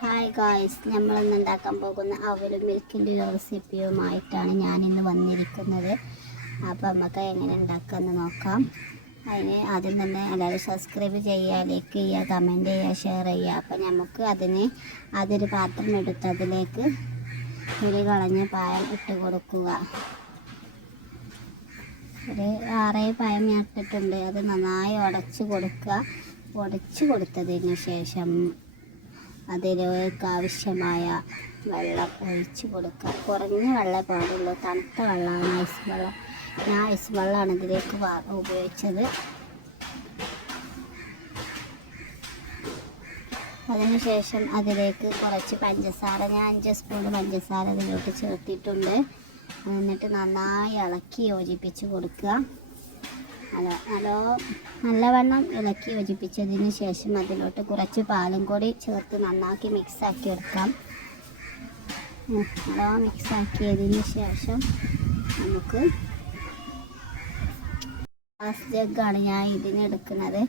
Hi guys, നമ്മളിന്ന് ഉണ്ടാക്കാൻ പോകുന്ന അവലും മിൽക്കിൻ്റെ ഒരു റെസിപ്പിയുമായിട്ടാണ് ഞാനിന്ന് വന്നിരിക്കുന്നത്. അപ്പോൾ നമുക്ക് എങ്ങനെ ഉണ്ടാക്കാമെന്ന് നോക്കാം. അതിന് ആദ്യം തന്നെ എല്ലാവരും സബ്സ്ക്രൈബ് ചെയ്യുക, ലൈക്ക് ചെയ്യുക, കമൻറ്റ് ചെയ്യുക, ഷെയർ ചെയ്യുക. അപ്പോൾ നമുക്ക് അതൊരു പാത്രം എടുത്ത് അതിലേക്ക് തൊലി കളഞ്ഞ് പായം ഇട്ട് കൊടുക്കുക. ഒരു 6 പായം ഞാൻ ഇട്ടിട്ടുണ്ട്. അത് നന്നായി ഉടച്ച് കൊടുക്കുക. ഉടച്ച് കൊടുത്തതിന് ശേഷം അതിലേക്ക് ആവശ്യമായ വെള്ളം ഒഴിച്ച് കൊടുക്കുക. കുറഞ്ഞ വെള്ളം പാടുള്ളൂ, തണുത്ത വെള്ളമാണ്, ഐസ് വെള്ളം. ഞാൻ ഐസ് വെള്ളമാണ് ഇതിലേക്ക് ഉപയോഗിച്ചത്. അതിനുശേഷം അതിലേക്ക് കുറച്ച് പഞ്ചസാര, ഞാൻ 5 സ്പൂൺ പഞ്ചസാര അതിലോട്ട് ചേർത്തിട്ടുണ്ട്. എന്നിട്ട് നന്നായി ഇളക്കി യോജിപ്പിച്ച് കൊടുക്കുക. നല്ലവണ്ണം ഇളക്കി യോജിപ്പിച്ചതിന് ശേഷം അതിലോട്ട് കുറച്ച് പാലും കൂടി ചേർത്ത് നന്നാക്കി മിക്സാക്കി എടുക്കാം. മിക്സാക്കിയതിന് ശേഷം നമുക്ക് ഗ്ലാസ് ജഗ്ഗാണ് ഞാൻ ഇതിനെടുക്കുന്നത്.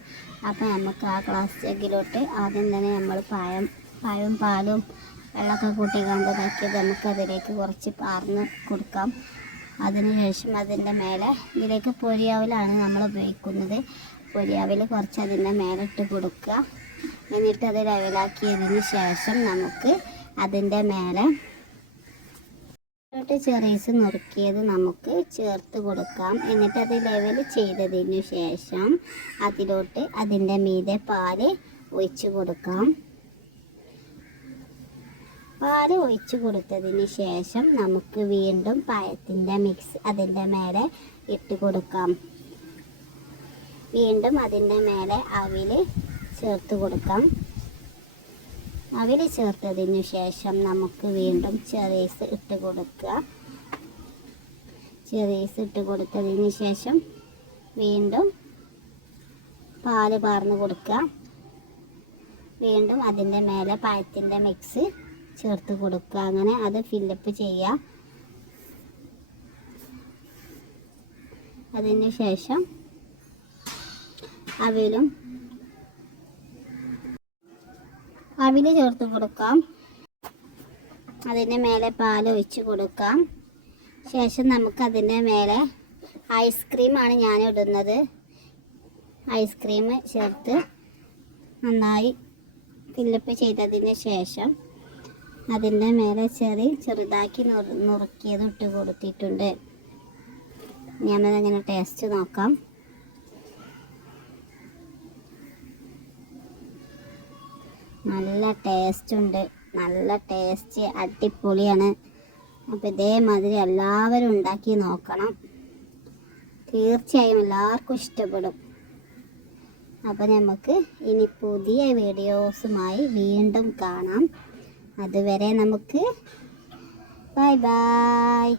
അപ്പോൾ നമുക്ക് ആ ഗ്ലാസ് ജഗ്ഗിലോട്ട് ആദ്യം തന്നെ നമ്മൾ പാലും വെള്ളമൊക്കെ കൂട്ടി കണ്ടതാക്കിയത് നമുക്കതിലേക്ക് കുറച്ച് പാർന്ന് കൊടുക്കാം. അതിനുശേഷം അതിൻ്റെ മേലെ ഇതിലേക്ക് പൊരിയാവിലാണ് നമ്മൾ ഉപയോഗിക്കുന്നത്. പൊരിയാവിൽ കുറച്ച് അതിൻ്റെ മേലെ ഇട്ട് കൊടുക്കുക. എന്നിട്ട് അത് ലെവലാക്കിയതിന് ശേഷം നമുക്ക് അതിൻ്റെ മേലെ ചെറീസ് നുറുക്കിയത് നമുക്ക് ചേർത്ത് കൊടുക്കാം. എന്നിട്ട് അത് ലെവൽ ചെയ്തതിന് ശേഷം അതിലോട്ട് അതിൻ്റെ മീതെ പാല് ഒഴിച്ച് കൊടുക്കാം. പാല് ഒഴിച്ച് കൊടുത്തതിന് ശേഷം നമുക്ക് വീണ്ടും പഴത്തിൻ്റെ മിക്സ് അതിൻ്റെ മേലെ ഇട്ട് കൊടുക്കാം. വീണ്ടും അതിൻ്റെ മേലെ അവിൽ ചേർത്ത് കൊടുക്കാം. അവിൽ ചേർത്തതിന് ശേഷം നമുക്ക് വീണ്ടും ചെറീസ് ഇട്ട് കൊടുക്കുക. ചെറീസ് ഇട്ട് കൊടുത്തതിന് ശേഷം വീണ്ടും പാല് പാർന്ന് കൊടുക്കുക. വീണ്ടും അതിൻ്റെ മേലെ പഴത്തിൻ്റെ മിക്സ് ചേർത്ത് കൊടുക്കുക. അങ്ങനെ അത് ഫില്ലപ്പ് ചെയ്യുക. അതിന് ശേഷം അവിൽ ചേർത്ത് കൊടുക്കാം. അതിൻ്റെ മേലെ പാൽ ഒഴിച്ച് കൊടുക്കാം. ശേഷം നമുക്ക് അതിൻ്റെ മേലെ ഐസ്ക്രീമാണ് ഞാൻ ഇടുന്നത്. ഐസ്ക്രീം ചേർത്ത് നന്നായി ഫില്ലപ്പ് ചെയ്തതിന് ശേഷം അതിൻ്റെ മേലെ ചെറുതാക്കി നുറുക്കിയത് ഇട്ട് കൊടുത്തിട്ടുണ്ട്. ഞാനതങ്ങനെ ടേസ്റ്റ് നോക്കാം. നല്ല ടേസ്റ്റ് ഉണ്ട്, നല്ല ടേസ്റ്റ്, അടിപൊളിയാണ്. അപ്പോൾ ഇതേമാതിരി എല്ലാവരും ഉണ്ടാക്കി നോക്കണം. തീർച്ചയായും എല്ലാവർക്കും ഇഷ്ടപ്പെടും. അപ്പോൾ നമുക്ക് ഇനി പുതിയ വീഡിയോസുമായി വീണ്ടും കാണാം. അതുവരെ നമുക്ക് ബൈ ബൈ.